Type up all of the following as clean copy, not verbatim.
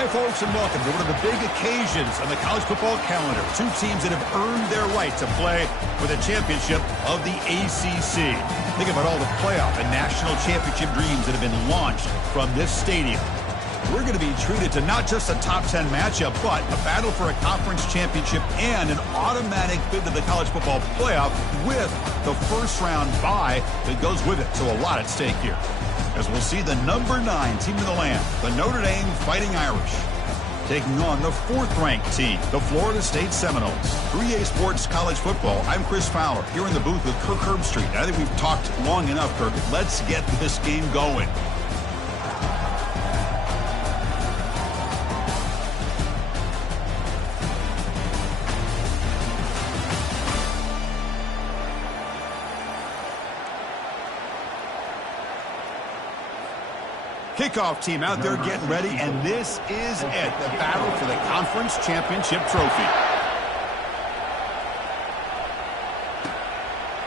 Hi, folks, and welcome to one of the big occasions on the college football calendar. Two teams that have earned their right to play for the championship of the ACC. Think about all the playoff and national championship dreams that have been launched from this stadium. We're going to be treated to not just a top 10 matchup, but a battle for a conference championship and an automatic bid to the college football playoff with the first round bye that goes with it. So a lot at stake here, as we'll see the number 9 team in the land, the Notre Dame Fighting Irish, taking on the 4th-ranked team, the Florida State Seminoles. 3A Sports College Football, I'm Chris Fowler, here in the booth with Kirk Herbstreit. I think we've talked long enough, Kirk. Let's get this game going. Kickoff team out there getting ready, and this is it, the battle for the conference championship trophy.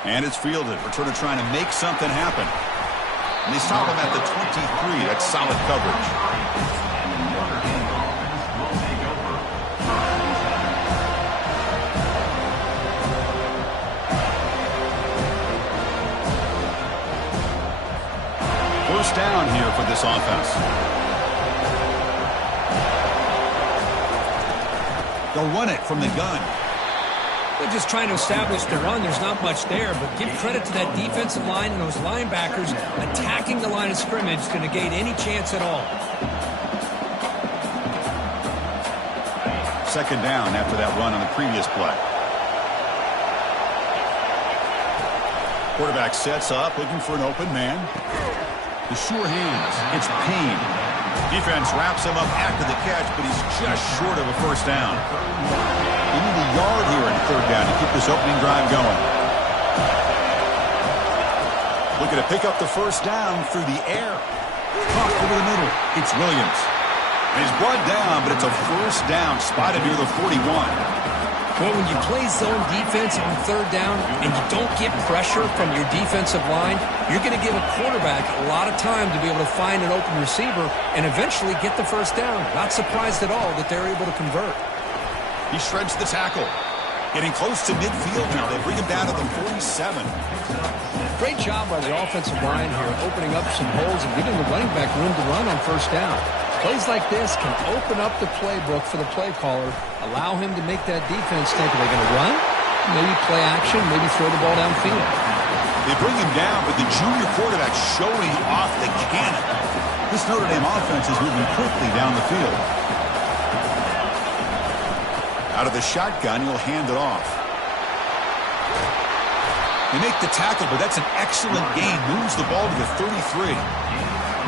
And it's fielded. Returner trying to make something happen. And they stop him at the 23. That's solid coverage. First down here for this offense. They'll run it from the gun. They're just trying to establish the run. There's not much there, but give credit to that defensive line and those linebackers attacking the line of scrimmage to negate any chance at all. Second down after that run on the previous play. Quarterback sets up, looking for an open man. The sure hands. It's Payne. Defense wraps him up after the catch, but he's just short of a first down. They need a yard here in third down to keep this opening drive going. Looking to pick up the first down through the air. Caught over the middle. It's Williams. And he's brought down, but it's a first down spotted near the 41. Well, when you play zone defense on third down and you don't get pressure from your defensive line, you're going to give a quarterback a lot of time to be able to find an open receiver and eventually get the first down. Not surprised at all that they're able to convert. He shreds the tackle. Getting close to midfield now. They bring him down to the 47. Great job by the offensive line here, opening up some holes and giving the running back room to run on first down. Plays like this can open up the playbook for the play caller, allow him to make that defense think, are they going to run? Maybe play action, maybe throw the ball downfield. They bring him down, but the junior quarterback showing off the cannon. This Notre Dame offense is moving quickly down the field. Out of the shotgun, he'll hand it off. They make the tackle, but that's an excellent gain. Moves the ball to the 33.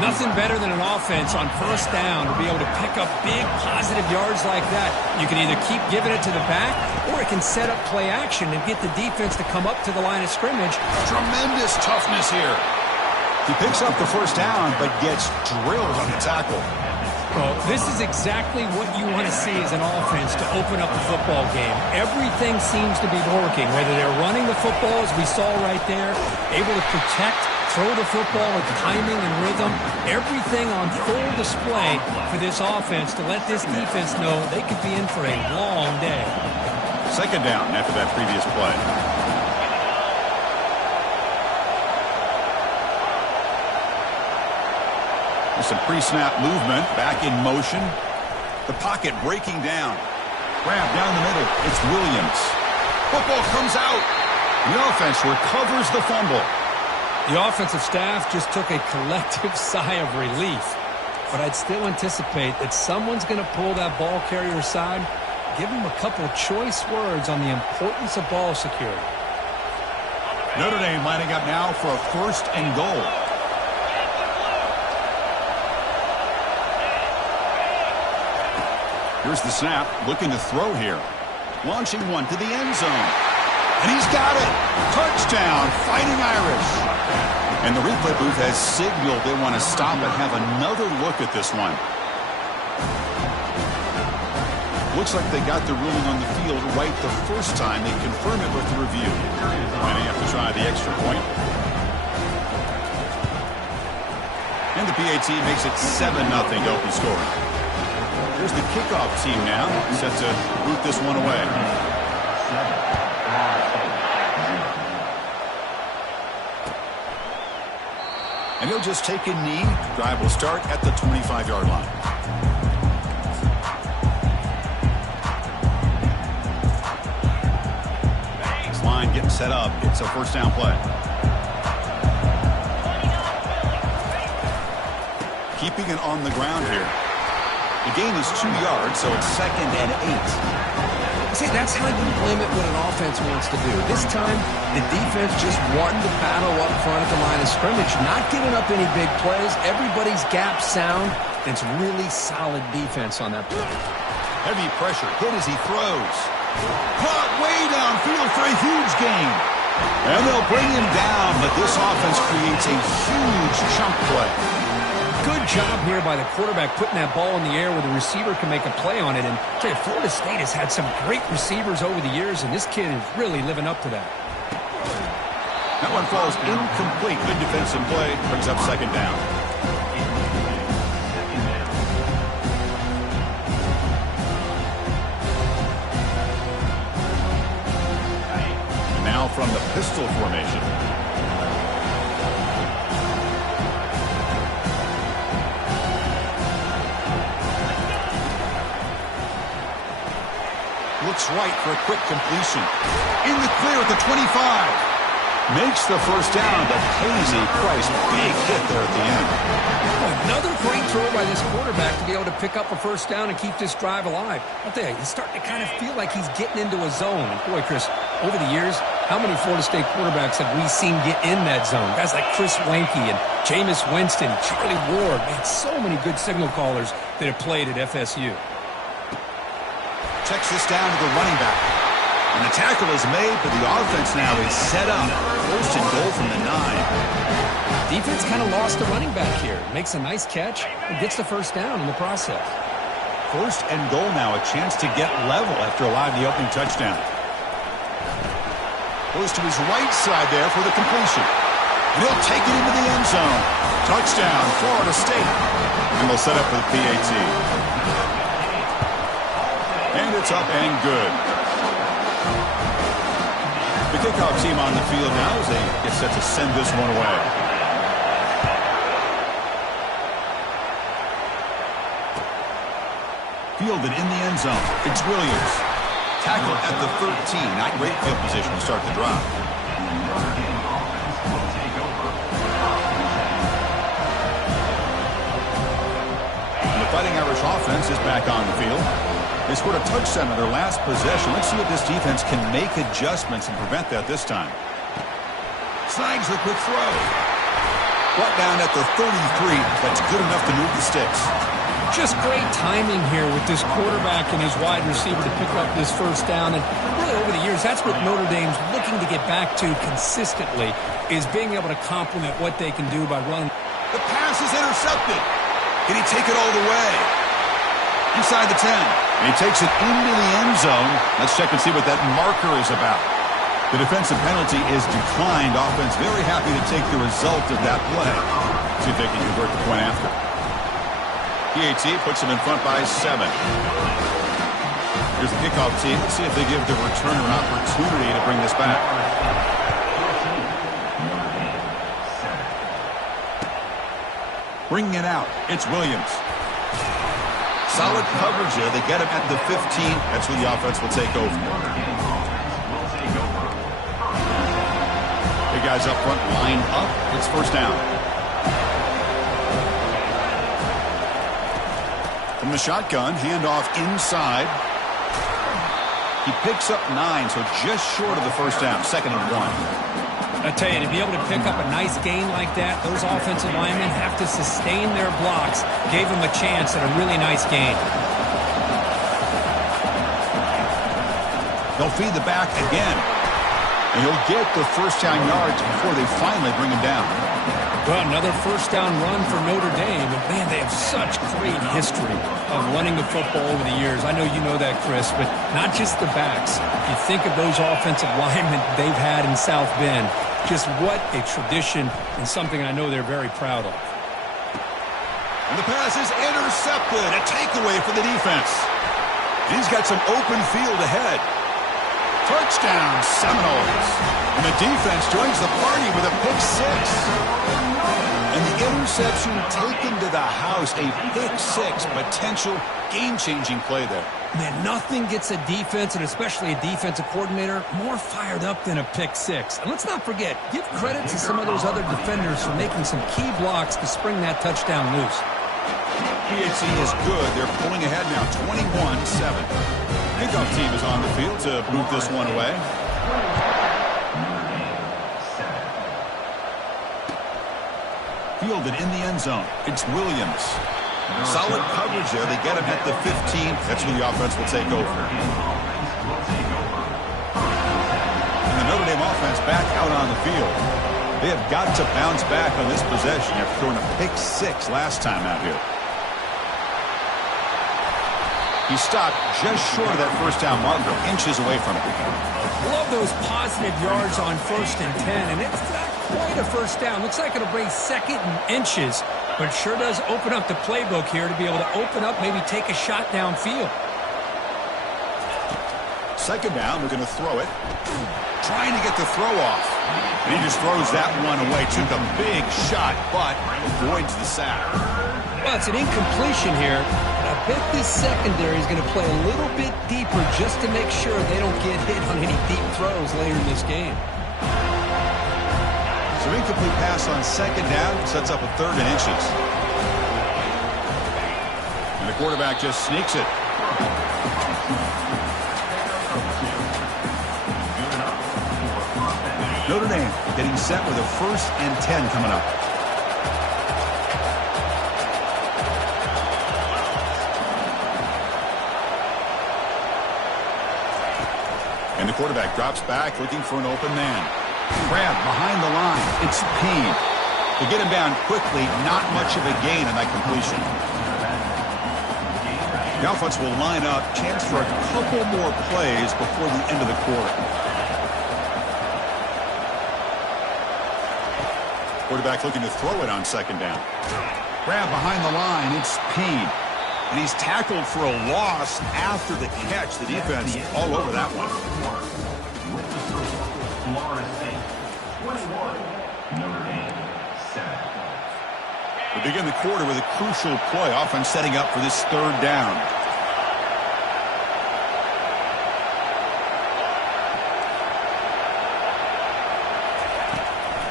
Nothing better than an offense on first down to be able to pick up big positive yards like that. You can either keep giving it to the back, or it can set up play action and get the defense to come up to the line of scrimmage. Tremendous toughness here. He picks up the first down, but gets drilled on the tackle. Well, this is exactly what you want to see as an offense to open up a football game. Everything seems to be working, whether they're running the football, as we saw right there, able to protect, throw the football with timing and rhythm, everything on full display for this offense to let this defense know they could be in for a long day. Second down after that previous play. There's some pre-snap movement, back in motion. The pocket breaking down. Grab down the middle. It's Williams. Football comes out. The offense recovers the fumble. The offensive staff just took a collective sigh of relief. But I'd still anticipate that someone's going to pull that ball carrier aside, give him a couple choice words on the importance of ball security. Notre Dame lining up now for a first and goal. Here's the snap, looking to throw here. Launching one to the end zone. And he's got it. Touchdown, Fighting Irish. And the replay booth has signaled they want to stop and have another look at this one. Looks like they got the ruling on the field right the first time. They confirm it with the review. Might have to try the extra point. And the PAT makes it 7-0 open scoring. Here's the kickoff team now, set to root this one away. And he'll just take a knee. Drive will start at the 25-yard line. This line getting set up. It's a first down play. Keeping it on the ground here. The gain is 2 yards, so it's 2nd and 8. See, that's how you limit what an offense wants to do. This time, the defense just wanting to battle up front at the line of scrimmage, not giving up any big plays. Everybody's gap sound. It's really solid defense on that play. Heavy pressure, hit as he throws. Caught way downfield for a huge gain. And they'll bring him down, but this offense creates a huge chunk play. Good job here by the quarterback putting that ball in the air where the receiver can make a play on it. And I tell you, Florida State has had some great receivers over the years, and this kid is really living up to that. That one falls incomplete. Good defensive play. Brings up 2nd down. And now from the pistol formation. Looks right for a quick completion. In the clear at the 25. Makes the first down, but pays a price. Big hit there at the end. Another great throw by this quarterback to be able to pick up a first down and keep this drive alive. I'll tell you, he's starting to kind of feel like he's getting into a zone. And boy, Chris, over the years, how many Florida State quarterbacks have we seen get in that zone? Guys like Chris Wenke and Jameis Winston, Charlie Ward. Man, so many good signal callers that have played at FSU. Checks this down to the running back. And the tackle is made, but the offense now is set up. 1st and goal from the 9. Defense kind of lost the running back here. Makes a nice catch and gets the first down in the process. 1st and goal now. A chance to get level after allowing the opening touchdown. Goes to his right side there for the completion. And he'll take it into the end zone. Touchdown, Florida State. And they'll set up for the PAT. And it's up and good. The kickoff team on the field now as they get set to send this one away. Fielded in the end zone. It's Williams. Tackled at the 13. Not great field position to start the drive. And the Fighting Irish offense is back on the field. They scored a touchdown on their last possession. Let's see if this defense can make adjustments and prevent that this time. Snags the quick throw. Brought down at the 33. That's good enough to move the sticks. Just great timing here with this quarterback and his wide receiver to pick up this first down. And really over the years, that's what Notre Dame's looking to get back to consistently, is being able to complement what they can do by running. The pass is intercepted. Can he take it all the way? Inside the 10. And he takes it into the end zone. Let's check and see what that marker is about. The defensive penalty is declined. Offense very happy to take the result of that play. See if they can convert the point after. PAT puts them in front by 7. Here's the kickoff team. Let's see if they give the returner an opportunity to bring this back. Bringing it out. It's Williams. Solid coverage there. They get him at the 15. That's where the offense will take over. Big guys up front line up. It's first down. From the shotgun, handoff inside. He picks up 9, so just short of the first down. 2nd and 1. I tell you, to be able to pick up a nice gain like that, those offensive linemen have to sustain their blocks. Gave them a chance at a really nice gain. They'll feed the back again. And he'll get the first down yards before they finally bring him down. Well, another first down run for Notre Dame. And man, they have such great history of running the football over the years. I know you know that, Chris, but not just the backs. You think of those offensive linemen they've had in South Bend. Just what a tradition and something I know they're very proud of. And the pass is intercepted. A takeaway for the defense. He's got some open field ahead. Touchdown, Seminoles. And the defense joins the party with a pick six. And the interception taken to the house. A pick six, potential game-changing play there. Man, nothing gets a defense, and especially a defensive coordinator, more fired up than a pick six. And let's not forget, give credit to some of those other defenders for making some key blocks to spring that touchdown loose. PHC is good. They're pulling ahead now, 21-7. Kickoff team is on the field to boot this one away. Fielded in the end zone. It's Williams. Solid coverage there. They get him at the 15. That's who the offense will take over. And the Notre Dame offense back out on the field. They have got to bounce back on this possession after throwing a pick six last time out here. He stopped just short of that first down marker, inches away from it. Love those positive yards on 1st and 10, and it's not quite a first down. Looks like it'll bring second and inches, but it sure does open up the playbook here to be able to open up, maybe take a shot downfield. Second down, they're going to throw it. Trying to get the throw off. And he just throws that one away. Took a big shot, but avoids the sack. Well, it's an incompletion here. I bet this secondary is going to play a little bit deeper just to make sure they don't get hit on any deep throws later in this game. So incomplete pass on second down sets up a 3rd and inches. And the quarterback just sneaks it. Notre Dame getting set with a 1st and 10 coming up. And the quarterback drops back looking for an open man. Grab behind the line. It's Payne. To get him down quickly, not much of a gain on that completion. The offense will line up. Chance for a couple more plays before the end of the quarter. Quarterback looking to throw it on second down. Grab behind the line. It's Payne. And he's tackled for a loss after the catch. The defense all over that one. We begin the quarter with a crucial play. Offense setting up for this 3rd down.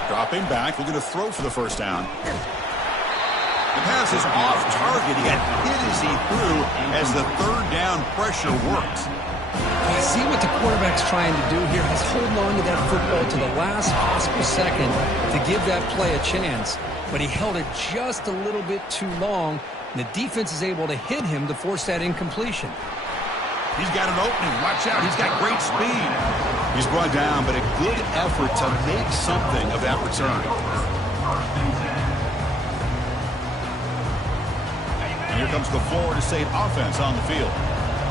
Dropping back, looking to throw for the first down. The pass is off target. He got hit as he threw as the 3rd down pressure worked. I see what the quarterback's trying to do here. He's holding on to that football to the last possible second to give that play a chance. But he held it just a little bit too long, and the defense is able to hit him to force that incompletion. He's got an opening. Watch out. He's got great speed. He's brought down, but a good effort to make something of that return. And here comes the Florida State offense on the field.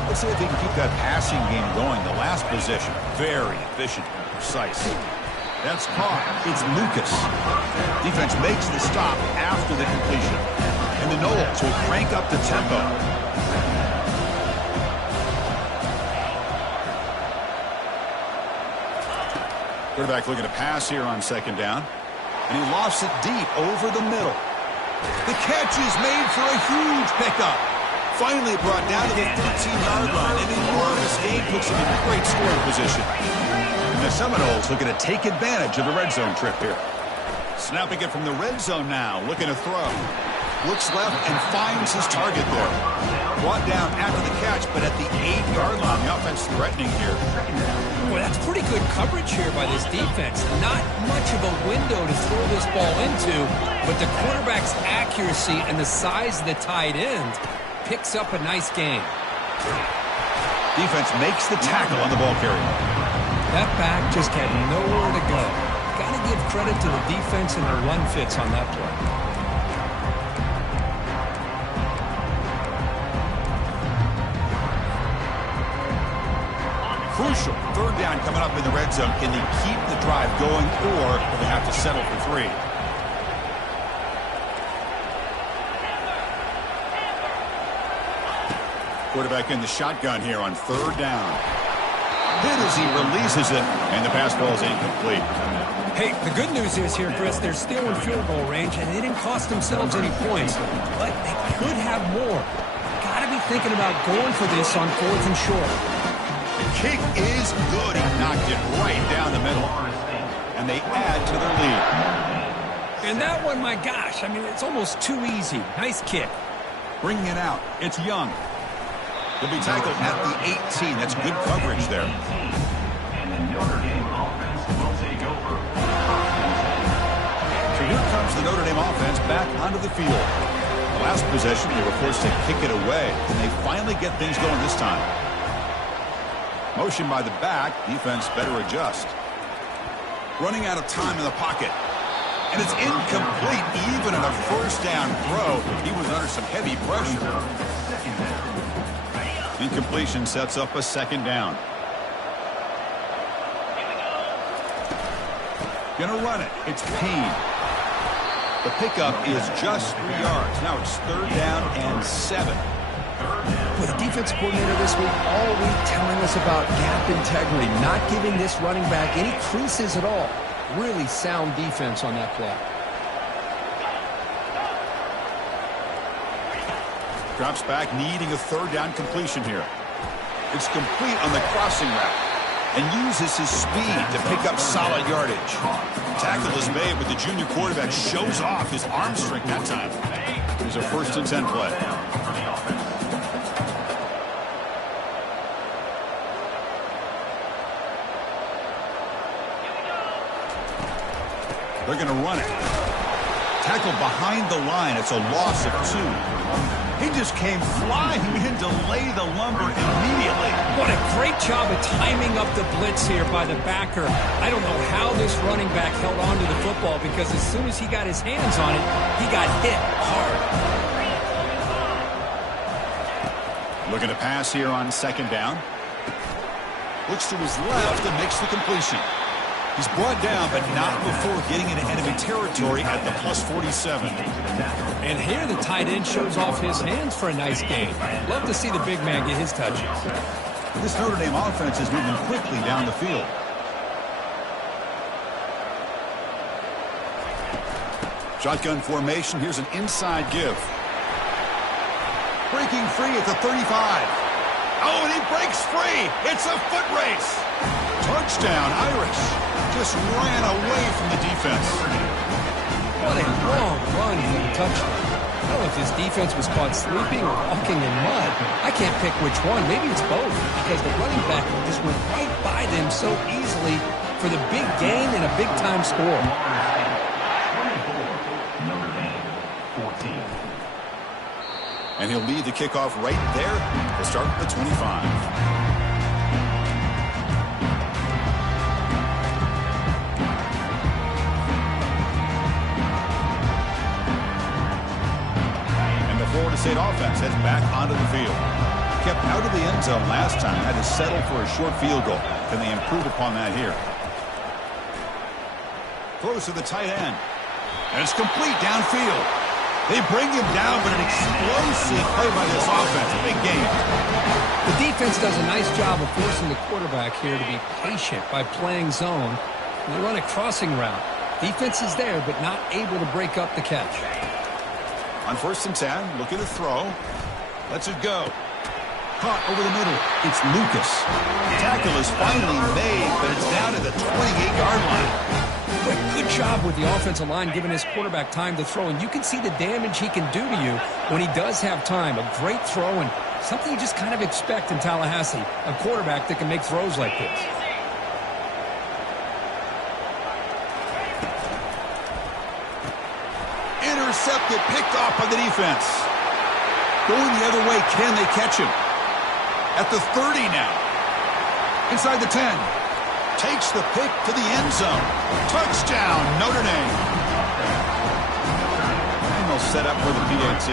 Let's see if he can keep that passing game going. The last possession, very efficient and precise. That's caught. It's Lucas. Defense makes the stop after the completion. And the Noles will crank up the tempo. Quarterback looking to pass here on second down. And he lofts it deep over the middle. The catch is made for a huge pickup. Finally brought down to the 13-yard line. An enormous gain puts him in great scoring position. And the Seminoles looking to take advantage of the red zone trip here. Snapping it from the red zone now. Looking to throw. Looks left and finds his target there. Brought down after the catch, but at the 8-yard line. The offense threatening here. Boy, that's pretty good coverage here by this defense. Not much of a window to throw this ball into, but the quarterback's accuracy and the size of the tight end picks up a nice gain. Defense makes the tackle on the ball carrier. That back just had nowhere to go. Got to give credit to the defense and their run fits on that play. Crucial. 3rd down coming up in the red zone. Can they keep the drive going, or will they have to settle for 3? Quarterback in the shotgun here on third down. Hit as he releases it, and the pass ball is incomplete. Hey, the good news is here, Chris, they're still in field goal range, and they didn't cost themselves any points, but they could have more. Got to be thinking about going for this on 4th and short. The kick is good. He knocked it right down the middle, and they add to their lead. And that one, my gosh, I mean, it's almost too easy. Nice kick. Bringing it out, it's Young. He'll be tackled at the 18. That's good coverage there. And the Notre Dame offense will take over. So here comes the Notre Dame offense back onto the field. The last possession, they were forced to kick it away, and they finally get things going this time. Motion by the back, defense better adjust. Running out of time in the pocket. And it's incomplete even on a first down throw. He was under some heavy pressure. Incompletion sets up a second down. Gonna run it. It's Payne. The pickup is just 3 yards. Now it's third down and 7. With the defense coordinator this week, all week telling us about gap integrity, not giving this running back any creases at all. Really sound defense on that play. Drops back, needing a third down completion here. It's complete on the crossing route and uses his speed to pick up solid yardage. Tackle is made, but the junior quarterback shows off his arm strength that time. Here's a 1st and 10 play. They're going to run it. Tackled behind the line. It's a loss of 2. He just came flying in to lay the lumber immediately. What a great job of timing up the blitz here by the backer. I don't know how this running back held on to the football, because as soon as he got his hands on it, he got hit hard. Looking to pass here on second down. Looks to his left and makes the completion. He's brought down, but not before getting into enemy territory at the +47. And here the tight end shows off his hands for a nice gain. Love to see the big man get his touches. This Notre Dame offense is moving quickly down the field. Shotgun formation. Here's an inside give. Breaking free at the 35. Oh, and he breaks free. It's a foot race. Touchdown, Irish. Just ran away from the defense. What a long run for the touchdown. I don't know if his defense was caught sleeping or walking in mud. I can't pick which one. Maybe it's both, because the running back just went right by them so easily for the big gain and a big-time score. And he'll lead the kickoff right there to start the 25. Florida State offense heads back onto the field. Kept out of the end zone last time. Had to settle for a short field goal. Can they improve upon that here? Throws to the tight end. And it's complete downfield. They bring him down, but an explosive play by this offense. A big game. The defense does a nice job of forcing the quarterback here to be patient by playing zone. They run a crossing route. Defense is there, but not able to break up the catch. On 1st and 10, looking to throw. Lets it go. Caught over the middle. It's Lucas. The tackle is finally made, but it's down to the 28-yard line. Good job with the offensive line giving his quarterback time to throw, and you can see the damage he can do to you when he does have time. A great throw, and something you just kind of expect in Tallahassee, a quarterback that can make throws like this. Intercepted, picked off by the defense. Going the other way, can they catch him? At the 30 now. Inside the 10. Takes the pick to the end zone. Touchdown, Notre Dame. And they'll set up for the PAT.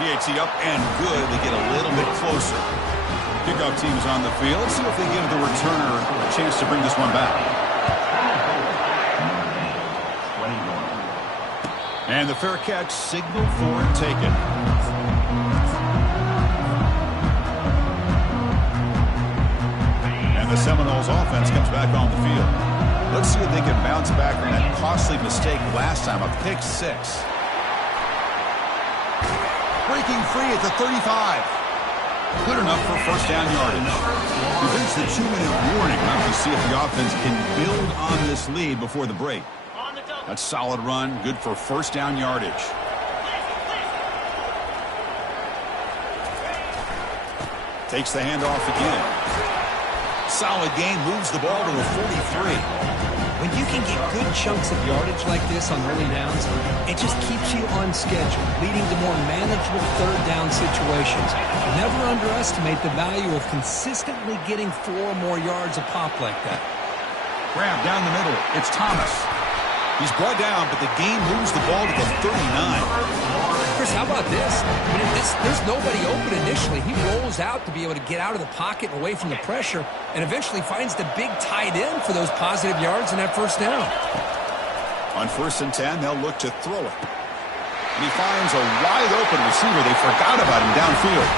PAT up and good. They get a little bit closer. Kickoff team is on the field. Let's see if they give the returner a chance to bring this one back. And the fair catch signaled for and taken. And the Seminoles offense comes back on the field. Let's see if they can bounce back from that costly mistake last time, a pick six. Breaking free at the 35. Good enough for first down yardage. We've reached the 2-minute warning. Now we see if the offense can build on this lead before the break. That's a solid run, good for first down yardage. Takes the handoff again. Solid gain, moves the ball to the 43. When you can get good chunks of yardage like this on early downs, it just keeps you on schedule, leading to more manageable third down situations. Never underestimate the value of consistently getting 4 or more yards a pop like that. Grab down the middle. It's Thomas. He's brought down, but the gain moves the ball to the 39. Chris, how about this? I mean, there's nobody open initially. He rolls out to be able to get out of the pocket and away from the pressure, and eventually finds the big tight end for those positive yards in that first down. On 1st and 10, they'll look to throw it. And he finds a wide-open receiver. They forgot about him downfield.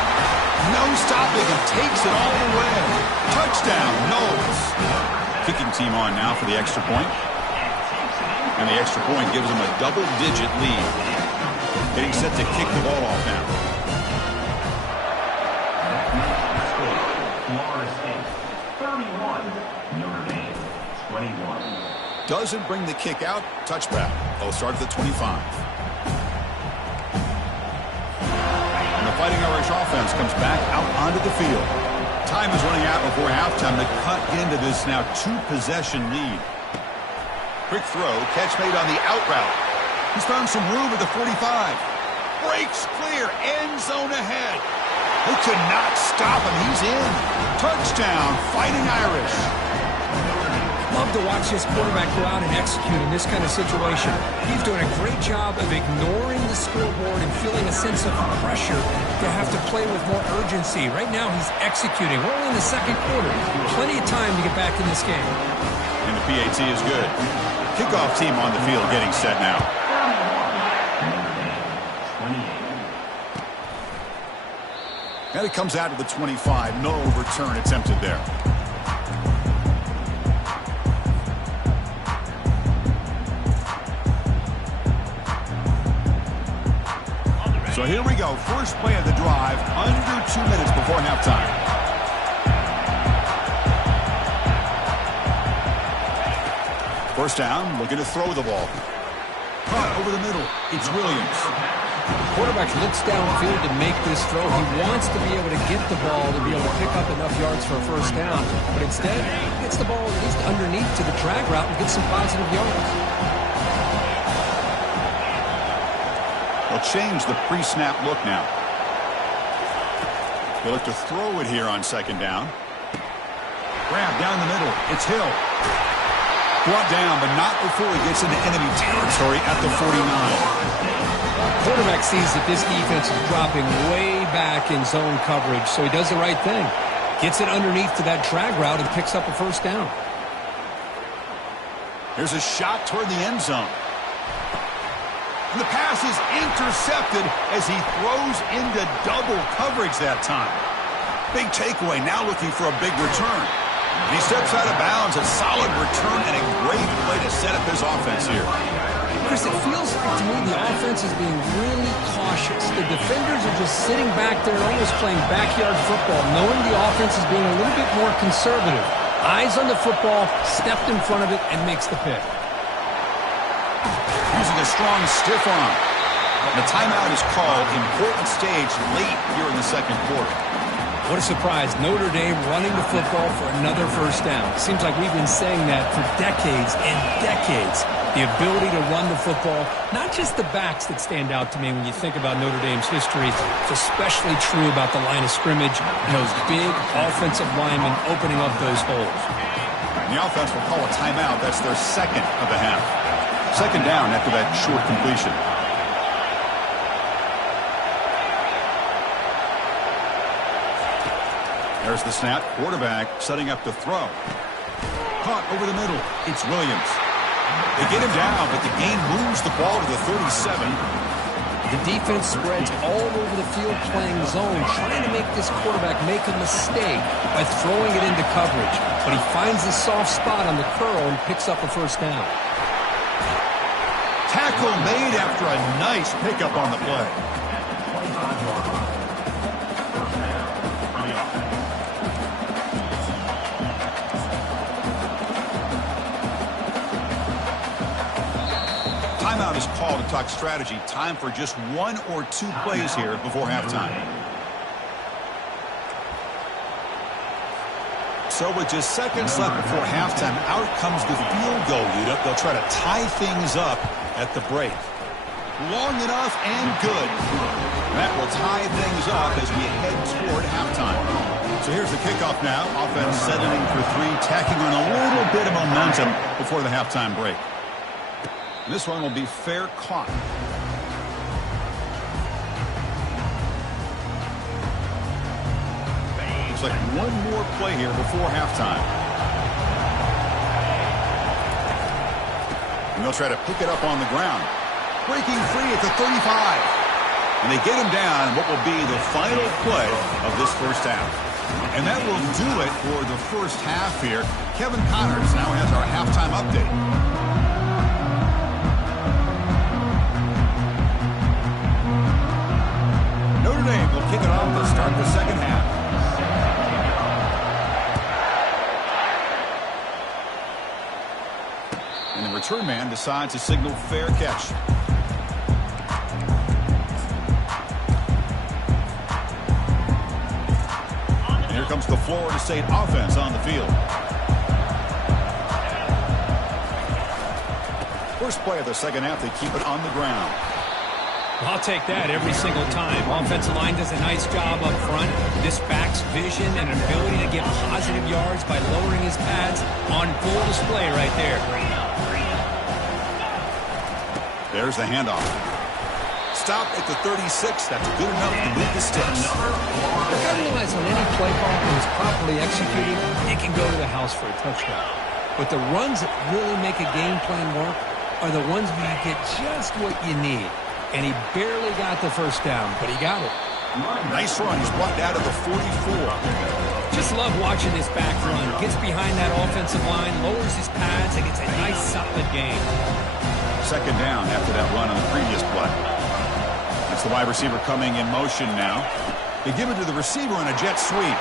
No stopping him. Takes it all the way. Touchdown, Knowles. Kicking team on now for the extra point. And the extra point gives them a double-digit lead. Getting set to kick the ball off now. Florida State, 31. Notre Dame, 21. Doesn't bring the kick out. Touchback. They'll start at the 25. And the Fighting Irish offense comes back out onto the field. Time is running out before halftime to cut into this now 2-possession lead. Quick throw, catch made on the out route. He's found some room at the 45. Breaks clear, end zone ahead. They could not stop him. He's in. Touchdown, Fighting Irish. Love to watch this quarterback go out and execute in this kind of situation. He's doing a great job of ignoring the scoreboard and feeling a sense of pressure to have to play with more urgency. Right now, he's executing. We're only in the second quarter. Plenty of time to get back in this game. And the PAT is good. Kickoff team on the field getting set now. And it comes out to the 25. No return attempted there. So here we go. First play of the drive. Under 2 minutes before halftime. First down, looking to throw the ball. Caught over the middle. It's Williams. Quarterback looks downfield to make this throw. He wants to be able to get the ball to be able to pick up enough yards for a first down. But instead, he gets the ball at least underneath to the drag route and gets some positive yards. They'll change the pre-snap look now. They look to throw it here on second down. Grab down the middle. It's Hill. Brought down, but not before he gets into enemy territory at the 49. Quarterback sees that this defense is dropping way back in zone coverage, so he does the right thing. Gets it underneath to that drag route and picks up a first down. Here's a shot toward the end zone. And the pass is intercepted as he throws into double coverage that time. Big takeaway, now looking for a big return. And he steps out of bounds, a solid return and a great play to set up his offense here. Chris, it feels like to me the offense is being really cautious. The defenders are just sitting back there almost playing backyard football, knowing the offense is being a little bit more conservative. Eyes on the football, stepped in front of it, and makes the pick. Using a strong stiff arm. And the timeout is called. Important stage late here in the second quarter. What a surprise. Notre Dame running the football for another first down. Seems like we've been saying that for decades and decades. The ability to run the football, not just the backs that stand out to me when you think about Notre Dame's history. It's especially true about the line of scrimmage and those big offensive linemen opening up those holes. And the offense will call a timeout. That's their second of the half. Second down after that short completion. There's the snap. Quarterback setting up to throw. Caught over the middle. It's Williams. They get him down, but the gain moves the ball to the 37. The defense spreads all over the field playing zone, trying to make this quarterback make a mistake by throwing it into coverage. But he finds the soft spot on the curl and picks up a first down. Tackle made after a nice pickup on the play. Timeout is called to talk strategy. Time for just 1 or 2 plays here before halftime. So with just seconds left before halftime, out comes the field goal unit. They'll try to tie things up at the break. Long enough and good. That will tie things up as we head toward halftime. So here's the kickoff now. Offense settling for 3, tacking on a little bit of momentum before the halftime break. This one will be fair caught. Looks like one more play here before halftime. And they'll try to pick it up on the ground. Breaking free at the 35. And they get him down what will be the final play of this first half. And that will do it for the first half here. Kevin Connors now has our halftime update. Notre Dame will kick it off to start the second half. And the return man decides to signal fair catch. And here comes the Florida State offense on the field. First play of the second half, they keep it on the ground. I'll take that every single time. Offensive line does a nice job up front. This back's vision and ability to get positive yards by lowering his pads on full display right there. There's the handoff. Stop at the 36. That's good enough to move the sticks. You gotta realize on any play call that is properly executed, it can go to the house for a touchdown. But the runs that really make a game plan work are the ones where you get just what you need. And he barely got the first down, but he got it. Nice run. He's brought down to the 44. Just love watching this back run. Gets behind that offensive line, lowers his pads, and gets a nice, solid gain. Second down after that run on the previous play. That's the wide receiver coming in motion now. They give it to the receiver on a jet sweep.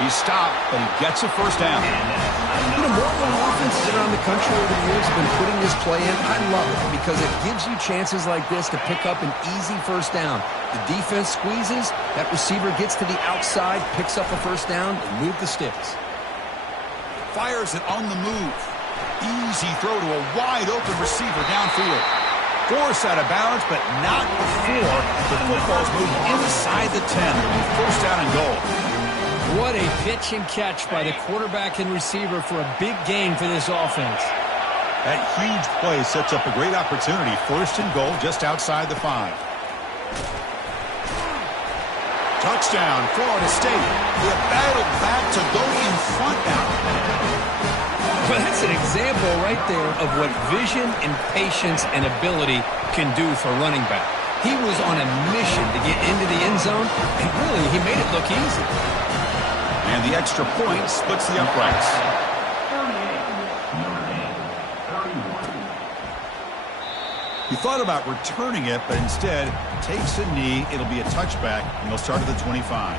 He's stopped, but he gets a first down. You know, more and more offenses around the country over the years have been putting this play in. I love it because it gives you chances like this to pick up an easy first down. The defense squeezes, that receiver gets to the outside, picks up a first down, and move the sticks. Fires it on the move. Easy throw to a wide-open receiver downfield. Force out of bounds, but not before the football's moved inside the 10. It'll be first down and goal. What a pitch and catch by the quarterback and receiver for a big gain for this offense. That huge play sets up a great opportunity. First and goal just outside the 5. Touchdown, Florida State. They have battled back to go in front now. Well, that's an example right there of what vision and patience and ability can do for running back. He was on a mission to get into the end zone, and really, he made it look easy. And the extra point splits the uprights. He thought about returning it, but instead takes a knee. It'll be a touchback, and they'll start at the 25.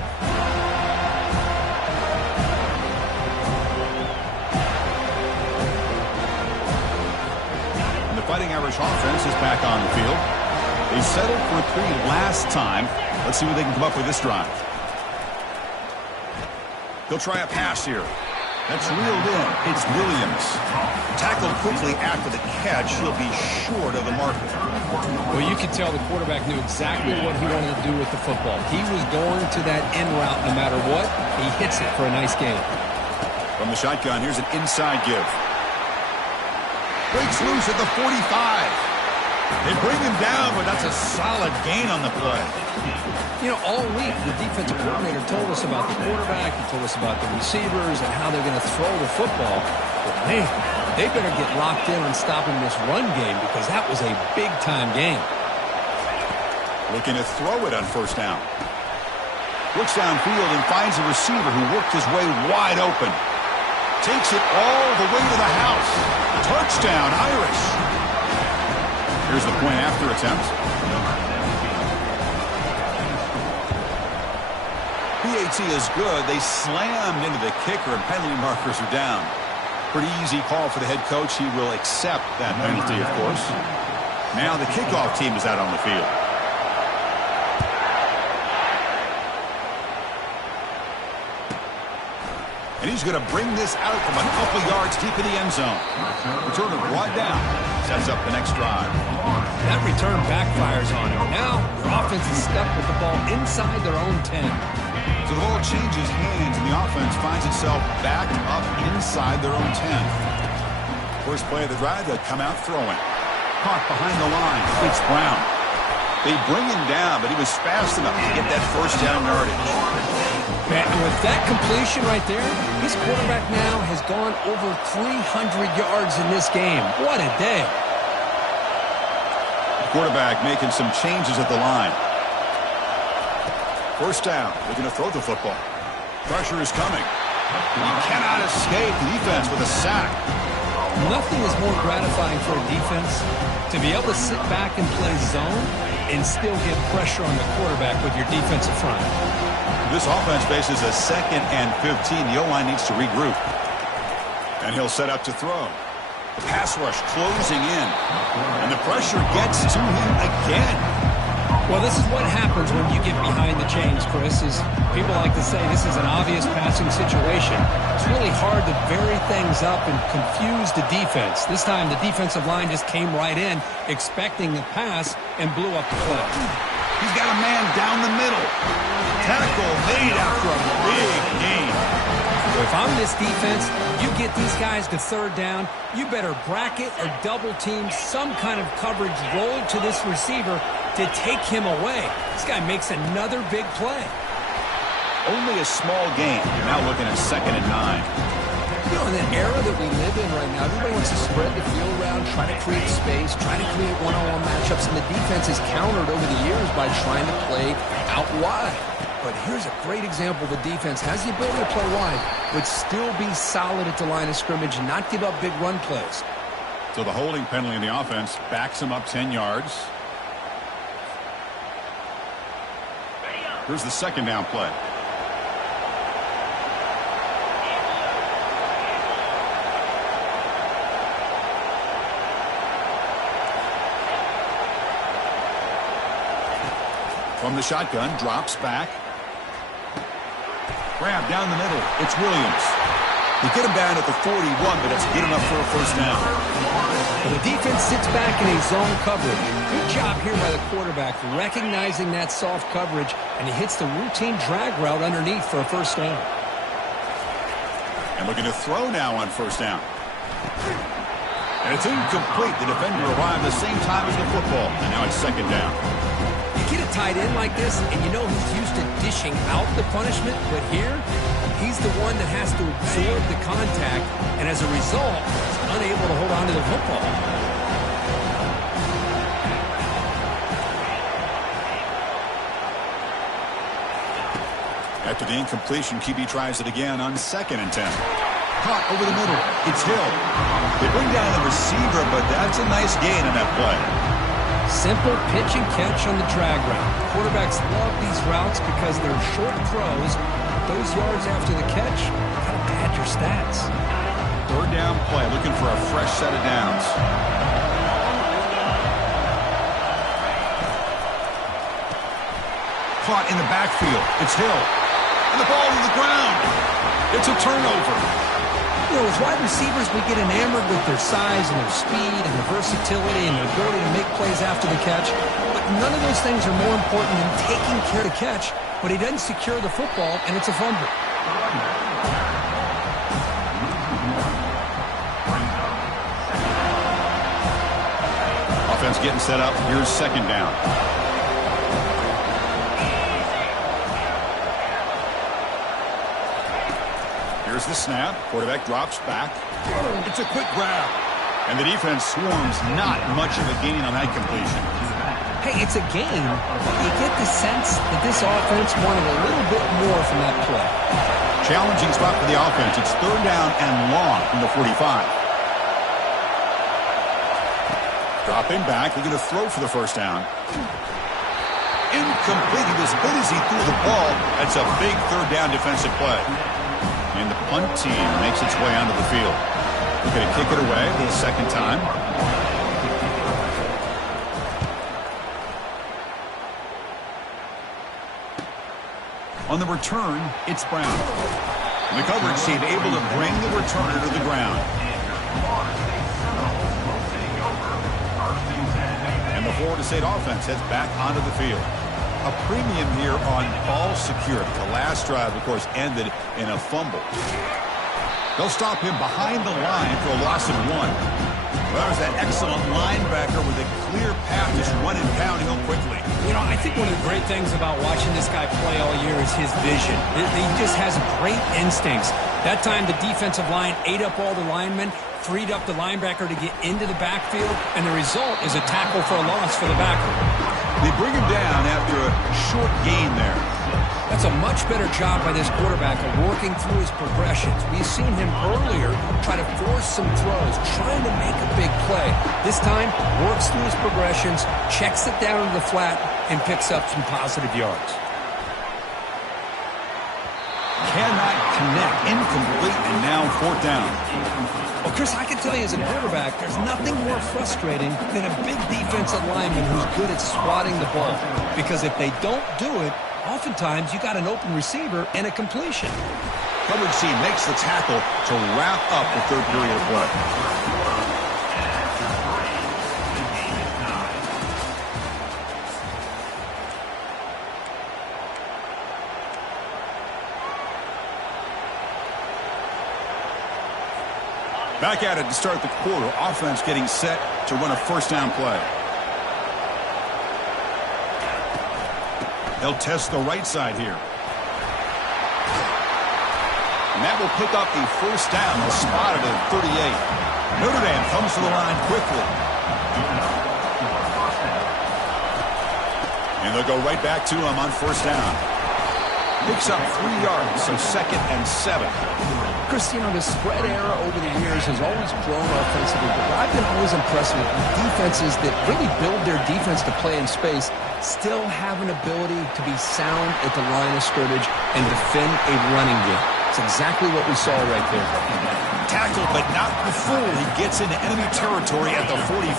And the Fighting Irish offense is back on the field. They settled for 3 last time. Let's see what they can come up with this drive. They'll try a pass here. That's reeled in. It's Williams. Tackled quickly after the catch. He'll be short of the marker. Well, you could tell the quarterback knew exactly what he wanted to do with the football. He was going to that end route no matter what. He hits it for a nice gain. From the shotgun, here's an inside give. Breaks loose at the 45. They bring him down, but that's a solid gain on the play. You know, all week, the defensive coordinator told us about the quarterback. He told us about the receivers and how they're going to throw the football. But, man, They better get locked in on stopping this run game because that was a big-time game. Looking to throw it on first down. Looks downfield and finds a receiver who worked his way wide open. Takes it all the way to the house. Touchdown, Irish. Here's the point after attempt. PAT is good. They slammed into the kicker and penalty markers are down. Pretty easy call for the head coach. He will accept that penalty, of course. Now the kickoff team is out on the field. And he's going to bring this out from a couple yards deep in the end zone. Return it right down. Sets up the next drive. That return backfires on him. Now your offense is stuck with the ball inside their own 10. So the ball changes hands and the offense finds itself backed up inside their own 10. First play of the drive, they'll come out throwing. Caught behind the line. It's Brown. They bring him down, but he was fast enough to get that first down yardage. Man, with that completion right there, this quarterback now has gone over 300 yards in this game. What a day. The quarterback making some changes at the line. First down. They're going to throw the football. Pressure is coming. He cannot escape the defense with a sack. Nothing is more gratifying for a defense to be able to sit back and play zone and still get pressure on the quarterback with your defensive front. This offense faces a 2nd and 15. The O-line needs to regroup. And he'll set up to throw. The pass rush closing in. And the pressure gets to him again. Well, this is what happens when you get behind the chains, Chris, is people like to say this is an obvious passing situation. It's really hard to vary things up and confuse the defense. This time the defensive line just came right in expecting the pass and blew up the play. He's got a man down the middle. Tackle made after a big gain. If I'm this defense, you get these guys to third down, you better bracket or double team some kind of coverage roll to this receiver to take him away. This guy makes another big play. Only a small gain. You're now looking at 2nd and 9. You know, in the era that we live in right now, everybody wants to spread the field around, try to create space, try to create one-on-one matchups, and the defense is countered over the years by trying to play out wide. But here's a great example. The defense has the ability to play wide, but still be solid at the line of scrimmage and not give up big run plays. So the holding penalty in the offense backs him up 10 yards. Here's the 2nd down play. From the shotgun, drops back. Grab down the middle. It's Williams. They get him down at the 41, but it's good enough for a first down. Well, the defense sits back in a zone coverage. Good job here by the quarterback recognizing that soft coverage, and he hits the routine drag route underneath for a first down. And looking to throw now on first down. And it's incomplete. The defender arrived the same time as the football, and now it's 2nd down. You get a tight end like this, and you know he's used to dishing out the punishment, but here, he's the one that has to absorb the contact, and as a result, he's unable to hold on to the football. After the incompletion, QB tries it again on 2nd and 10. Caught over the middle. It's Hill. They bring down the receiver, but that's a nice gain on that play. Simple pitch and catch on the drag route. Quarterbacks love these routes because they're short throws. Those yards after the catch kind of pad your stats. 3rd down play, looking for a fresh set of downs. Caught in the backfield. It's Hill. And the ball to the ground. It's a turnover. You know, as wide receivers, we get enamored with their size and their speed and their versatility and their ability to make plays after the catch. But none of those things are more important than taking care of the catch. But he doesn't secure the football, and it's a fumble. Offense getting set up. Here's 2nd down. Here's the snap. Quarterback drops back. It's a quick grab. And the defense swarms not much of a gain on that completion. Hey, it's a game, but you get the sense that this offense wanted a little bit more from that play. Challenging spot for the offense. It's third down and long from the 45. Dropping back, looking to throw for the first down. Incomplete. He was hit as he threw the ball. That's a big third down defensive play. And the punt team makes its way onto the field. We're going to kick it away for the second time. On the return, it's Brown. The coverage team able to bring the returner to the ground. And the Florida State offense heads back onto the field. A premium here on ball security. The last drive, of course, ended in a fumble. They'll stop him behind the line for a loss of 1. Well, there's that excellent linebacker with a clear path just running downhill quickly. You know, I think one of the great things about watching this guy play all year is his vision. He just has great instincts. That time, the defensive line ate up all the linemen, freed up the linebacker to get into the backfield, and the result is a tackle for a loss for the backer. They bring him down after a short gain there. That's a much better job by this quarterback of working through his progressions. We've seen him earlier try to force some throws, trying to make a big play. This time, works through his progressions, checks it down to the flat, and picks up some positive yards. Cannot connect. Incomplete, and now fourth down. Well, Chris, I can tell you as a quarterback, there's nothing more frustrating than a big defensive lineman who's good at swatting the ball. Because if they don't do it, oftentimes you got an open receiver and a completion. Coverage team makes the tackle to wrap up the third period of play. Back at it to start the quarter. Offense getting set to run a first down play. They'll test the right side here. And that will pick up the first down. They'll spot it at 38. Notre Dame comes to the line quickly. And they'll go right back to him on first down. Picks up 3 yards, so 2nd and 7. Chris, you know, the spread era over the years has always grown offensively, but I've been always impressed with defenses that really build their defense to play in space, still have an ability to be sound at the line of scrimmage and defend a running game. It's exactly what we saw right there. Tackled, but not before he gets into enemy territory at the 45.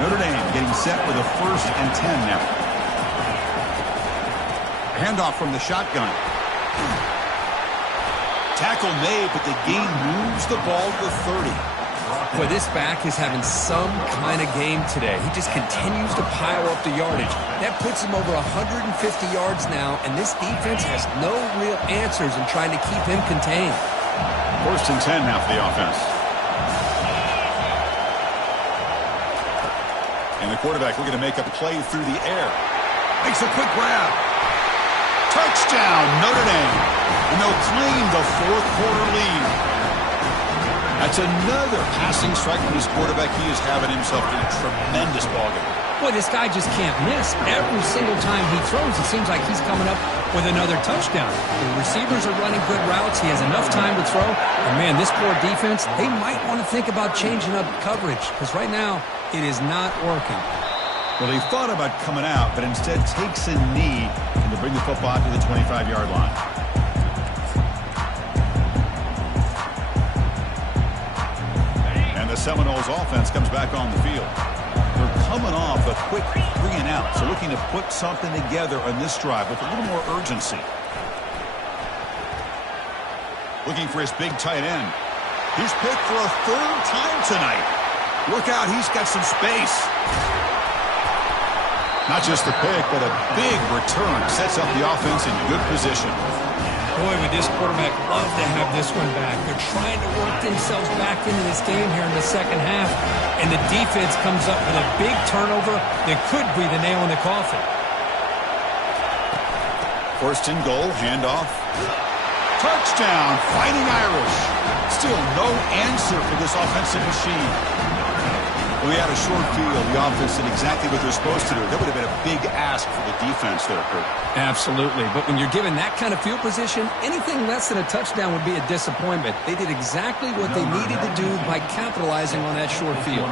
Notre Dame getting set with a 1st and 10 now. Handoff from the shotgun. Tackle made, but the gain moves the ball to the 30. Boy, this back is having some kind of game today. He just continues to pile up the yardage. That puts him over 150 yards now, and this defense has no real answers in trying to keep him contained. 1st and 10 now for the offense. And the quarterback looking to make a play through the air. Makes a quick grab. Touchdown, Notre Dame. And they'll claim the 4th quarter lead. That's another passing strike from his quarterback. He is having himself in a tremendous ballgame. Boy, this guy just can't miss. Every single time he throws, it seems like he's coming up with another touchdown. The receivers are running good routes. He has enough time to throw. And, man, this poor defense, they might want to think about changing up coverage because right now it is not working. Well, he thought about coming out, but instead takes a knee and to bring the football to the 25-yard line. And the Seminoles offense comes back on the field. They're coming off a quick 3-and-out, so looking to put something together on this drive with a little more urgency. Looking for his big tight end. He's picked for a 3rd time tonight. Look out, he's got some space. Not just the pick, but a big return sets up the offense in good position. Boy, would this quarterback love to have this one back. They're trying to work themselves back into this game here in the second half, and the defense comes up with a big turnover that could be the nail in the coffin. 1st and goal, handoff. Touchdown, Fighting Irish. Still no answer for this offensive machine. Well, they had a short field. The offense did exactly what they're supposed to do. That would have been a big ask for the defense there, Kurt. Absolutely. But when you're given that kind of field position, anything less than a touchdown would be a disappointment. They did exactly what they needed to do by capitalizing on that short field.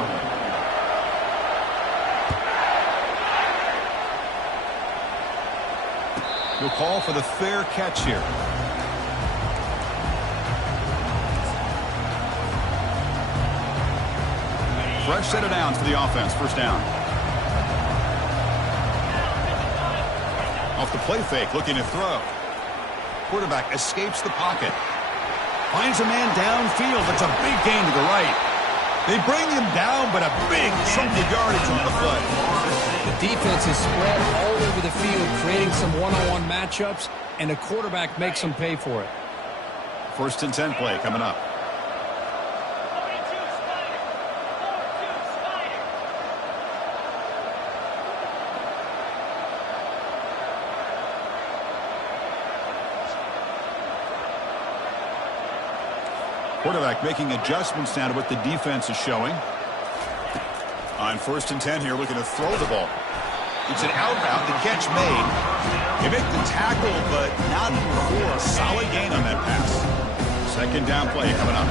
We'll call for the fair catch here. Fresh set of downs for the offense. First down. Off the play fake, looking to throw. Quarterback escapes the pocket. Finds a man downfield. That's a big gain to the right. They bring him down, but a big chunk of yardage on the play. The defense is spread all over the field, creating some one-on-one matchups, and the quarterback makes them pay for it. First and 10 play coming up. Quarterback making adjustments now to what the defense is showing. On first and 10 here, looking to throw the ball. It's an out route, the catch made. They make the tackle, but not for a solid gain on that pass. Second down play coming up.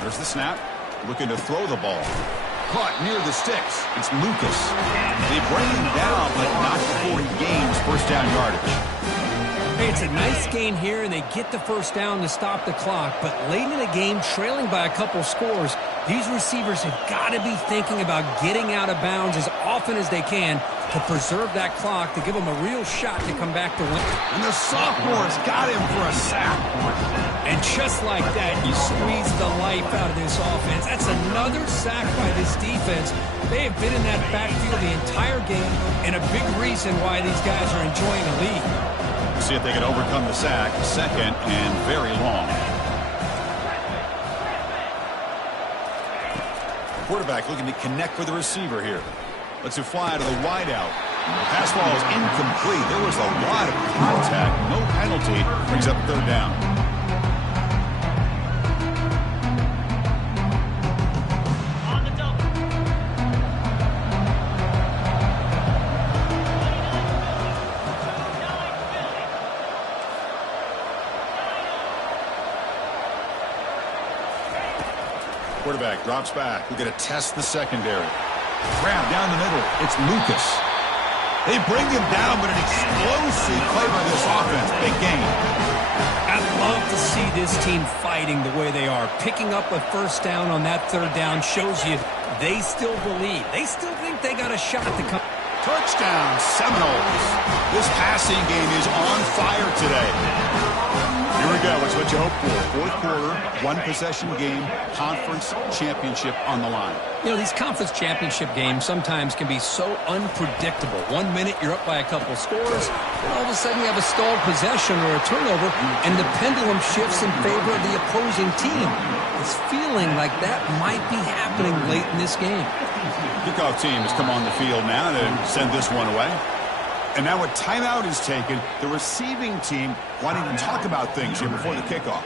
There's the snap. Looking to throw the ball. Caught near the sticks. It's Lucas. They bring him down, but not before he gains first down yardage. Hey, it's a nice gain here, and they get the first down to stop the clock. But late in the game, trailing by a couple scores, these receivers have got to be thinking about getting out of bounds as often as they can to preserve that clock, to give them a real shot to come back to win. And the sophomore's got him for a sack. And just like that, you squeeze the life out of this offense. That's another sack by this defense. They have been in that backfield the entire game, and a big reason why these guys are enjoying a lead. See if they can overcome the sack. Second and very long. Quarterback looking to connect with the receiver here. Lets it fly to the wideout. Pass ball is incomplete. There was a lot of contact. No penalty. Brings up third down. Quarterback drops back. We're going to test the secondary. Grab down the middle. It's Lucas. They bring him down, but an explosive play by this offense. Big gain. I'd love to see this team fighting the way they are. Picking up a first down on that third down shows you they still believe. They still think they got a shot to come. Touchdown, Seminoles. This passing game is on fire today. Here we go. It's what you hope for. Fourth quarter, one-possession game, conference championship on the line. You know, these conference championship games sometimes can be so unpredictable. 1 minute you're up by a couple of scores, and all of a sudden you have a stalled possession or a turnover, and the pendulum shifts in favor of the opposing team. It's feeling like that might be happening late in this game. Kickoff team has come on the field now to send this one away. And now a timeout is taken. The receiving team wanting to talk about things here before the kickoff.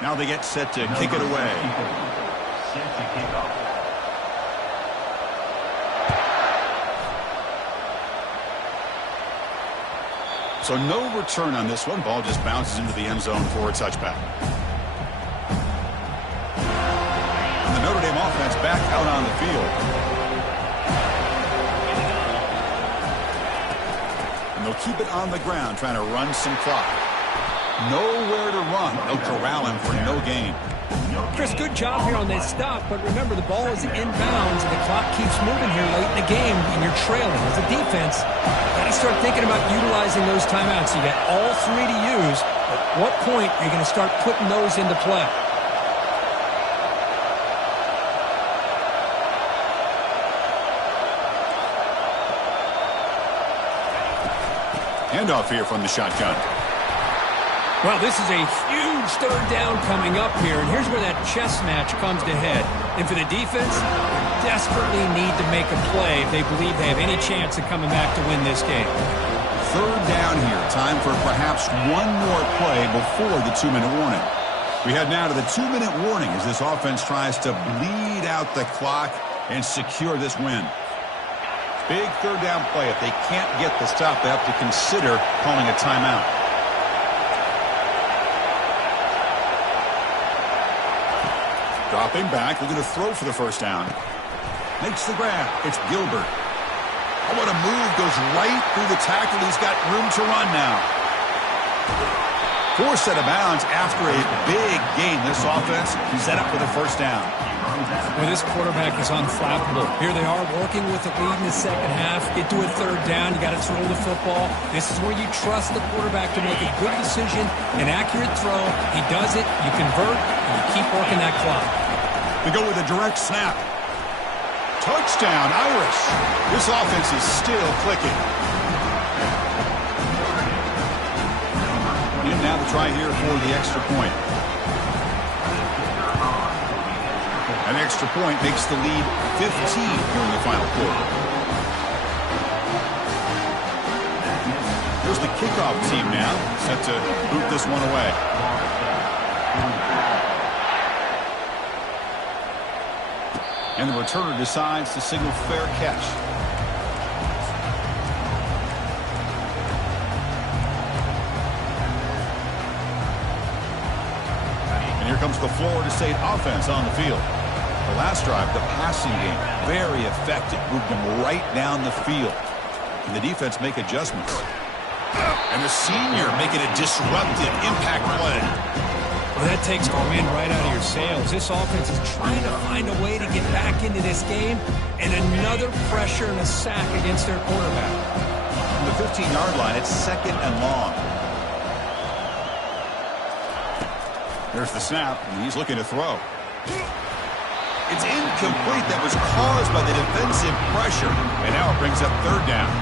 Now they get set to kick it away. Set to kick off. So no return on this one. Ball just bounces into the end zone for a touchback. And the Notre Dame offense back out on the field. They'll keep it on the ground, trying to run some clock. Nowhere to run. They'll corral him for no gain. Chris, good job here on this stop, but remember, the ball is inbounds, and the clock keeps moving here late in the game, and you're trailing. As a defense, you've got to start thinking about utilizing those timeouts. You got all three to use. At what point are you going to start putting those into play? Handoff here from the shotgun. Well, this is a huge third down coming up here, and here's where that chess match comes to head. And for the defense, they're desperately need to make a play if they believe they have any chance of coming back to win this game. Third down here. Time for perhaps one more play before the 2-minute warning. We head now to the 2-minute warning as this offense tries to bleed out the clock and secure this win. Big third down play. If they can't get the stop, they have to consider calling a timeout. Dropping back, looking to throw for the first down. Makes the grab. It's Gilbert. Oh, what a move. Goes right through the tackle. He's got room to run now. Forced out of bounds after a big gain. This offense set up for the first down. Well, this quarterback is unflappable. Here they are working with the lead in the second half. Get to a third down. You got to throw the football. This is where you trust the quarterback to make a good decision, an accurate throw. He does it. You convert, and you keep working that clock. We go with a direct snap. Touchdown, Irish. This offense is still clicking. And now the try here for the extra point. An extra point makes the lead 15 here in the final quarter. Here's the kickoff team now, set to boot this one away. And the returner decides to signal fair catch. And here comes the Florida State offense on the field. The last drive, the passing game, very effective. Moved them right down the field. And the defense make adjustments. And the senior making a disruptive impact play. Well, that takes the wind right out of your sails. This offense is trying to find a way to get back into this game, and another pressure and a sack against their quarterback. From the 15-yard line, it's second and long. There's the snap, and he's looking to throw. It's incomplete. That was caused by the defensive pressure, and now it brings up third down.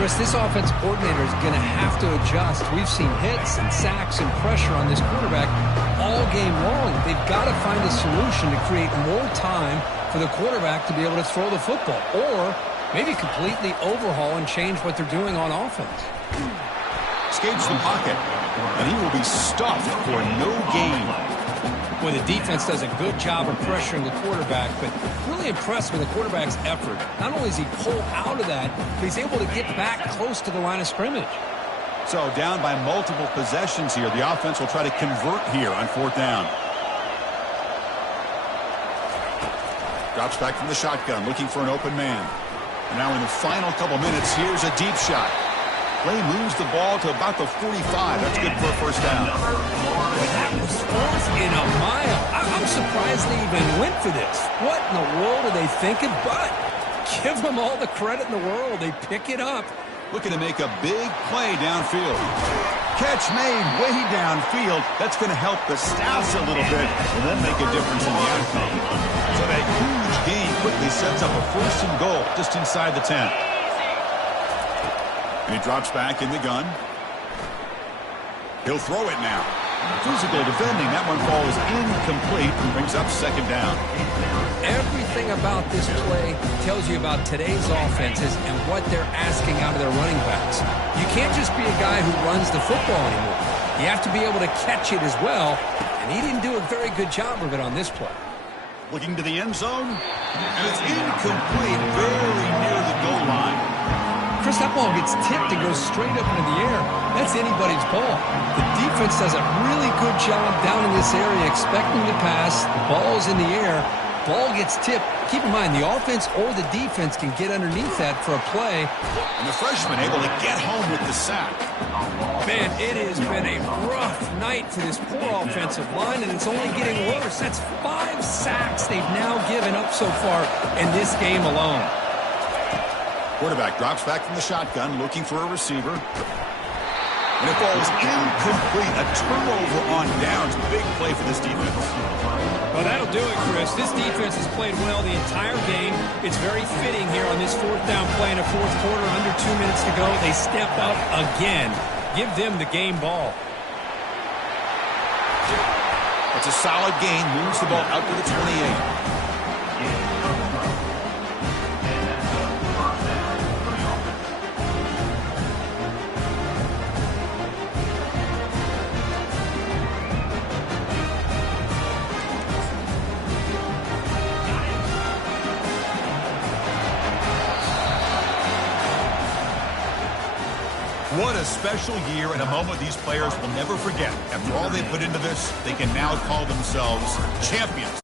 Chris, this offense coordinator is going to have to adjust. We've seen hits and sacks and pressure on this quarterback all game long. They've got to find a solution to create more time for the quarterback to be able to throw the football, or maybe completely overhaul and change what they're doing on offense. Escapes the pocket, and he will be stuffed for no gain. Well, the defense does a good job of pressuring the quarterback, but really impressed with the quarterback's effort. Not only does he pull out of that, but he's able to get back close to the line of scrimmage. So down by multiple possessions here. The offense will try to convert here on fourth down. Drops back from the shotgun, looking for an open man. And now in the final couple minutes, here's a deep shot. Play moves the ball to about the 45. That's good for a first down. That was fourth in a mile. I'm surprised they even went for this. What in the world are they thinking? But give them all the credit in the world. They pick it up. Looking to make a big play downfield. Catch made way downfield. That's going to help the Staffs a little bit and then make a difference in the outcome. So that huge gain quickly sets up a first and goal just inside the 10. And he drops back in the gun. He'll throw it now. Physical defending. That one falls incomplete and brings up second down. Everything about this play tells you about today's offenses and what they're asking out of their running backs. You can't just be a guy who runs the football anymore. You have to be able to catch it as well, and he didn't do a very good job of it on this play. Looking to the end zone, and it's incomplete, very near the goal line. Chris, that ball gets tipped and goes straight up into the air. That's anybody's ball. The defense does a really good job down in this area expecting the pass. The ball's in the air. Ball gets tipped. Keep in mind, the offense or the defense can get underneath that for a play. And the freshman able to get home with the sack. Man, it has been a rough night for this poor offensive line, and it's only getting worse. That's 5 sacks they've now given up so far in this game alone. Quarterback drops back from the shotgun, looking for a receiver. And it falls incomplete. A turnover on downs. Big play for this defense. Well, that'll do it, Chris. This defense has played well the entire game. It's very fitting here on this fourth down play in the fourth quarter. Under 2 minutes to go. They step up again. Give them the game ball. It's a solid gain. Moves the ball out to the 28. What a special year and a moment these players will never forget. After all they put into this, they can now call themselves champions.